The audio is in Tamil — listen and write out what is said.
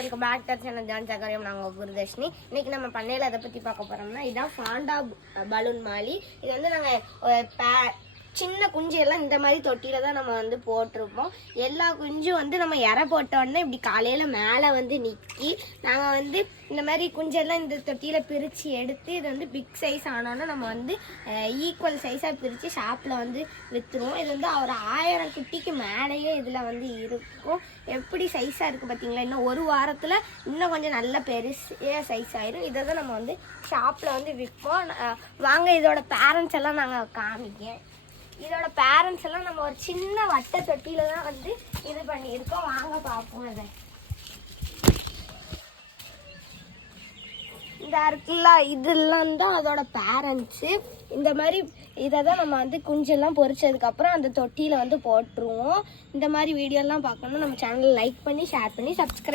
Welcome back to channel John சக்கரையும். நாங்கள் குருதர்ஷினி. இன்னைக்கு நம்ம பண்ணையில் அதை பற்றி பார்க்க போகிறோம்னா இதான் ஃபாண்டா பலூன் மாலி. இது வந்து நாங்கள் சின்ன குஞ்சு எல்லாம் இந்த மாதிரி தொட்டியில் தான் நம்ம வந்து போட்டிருப்போம். எல்லா குஞ்சும் வந்து நம்ம இறை போட்டோடனே இப்படி காலையில் மேலே வந்து நிற்கி நாங்கள் வந்து இந்த மாதிரி குஞ்செல்லாம் இந்த தொட்டியில் பிரித்து எடுத்து இது வந்து பிக் சைஸ் ஆனோன்னா நம்ம வந்து ஈக்குவல் சைஸாக பிரித்து ஷாப்பில் வந்து விற்றுருவோம். இது வந்து ஒரு 1000 குட்டிக்கு மேலேயே இதில் வந்து இருக்கும். எப்படி சைஸாக இருக்குது பார்த்தீங்களா? இன்னும் ஒரு வாரத்தில் இன்னும் கொஞ்சம் நல்ல பெருசாக சைஸ் ஆயிரும். இதை தான் நம்ம வந்து ஷாப்பில் வந்து விற்போம். வாங்க இதோட பேரண்ட்ஸ் எல்லாம் நாங்கள் காமிக்கேன். இதோட பேரண்ட்ஸ் எல்லாம் நம்ம ஒரு சின்ன வட்ட தொட்டியில தான் வந்து இது பண்ணியிருக்கோம். வாங்க பார்ப்போம். அதை இந்த இருக்குல்ல, இதெல்லாம் தான் அதோட பேரண்ட்ஸு. இந்த மாதிரி இதை தான் நம்ம வந்து குஞ்செல்லாம் பொரிச்சதுக்கப்புறம் அந்த தொட்டியில் வந்து போட்டுருவோம். இந்த மாதிரி வீடியோலாம் பார்க்கணும் நம்ம சேனலை லைக் பண்ணி ஷேர் பண்ணி சப்ஸ்கிரைப்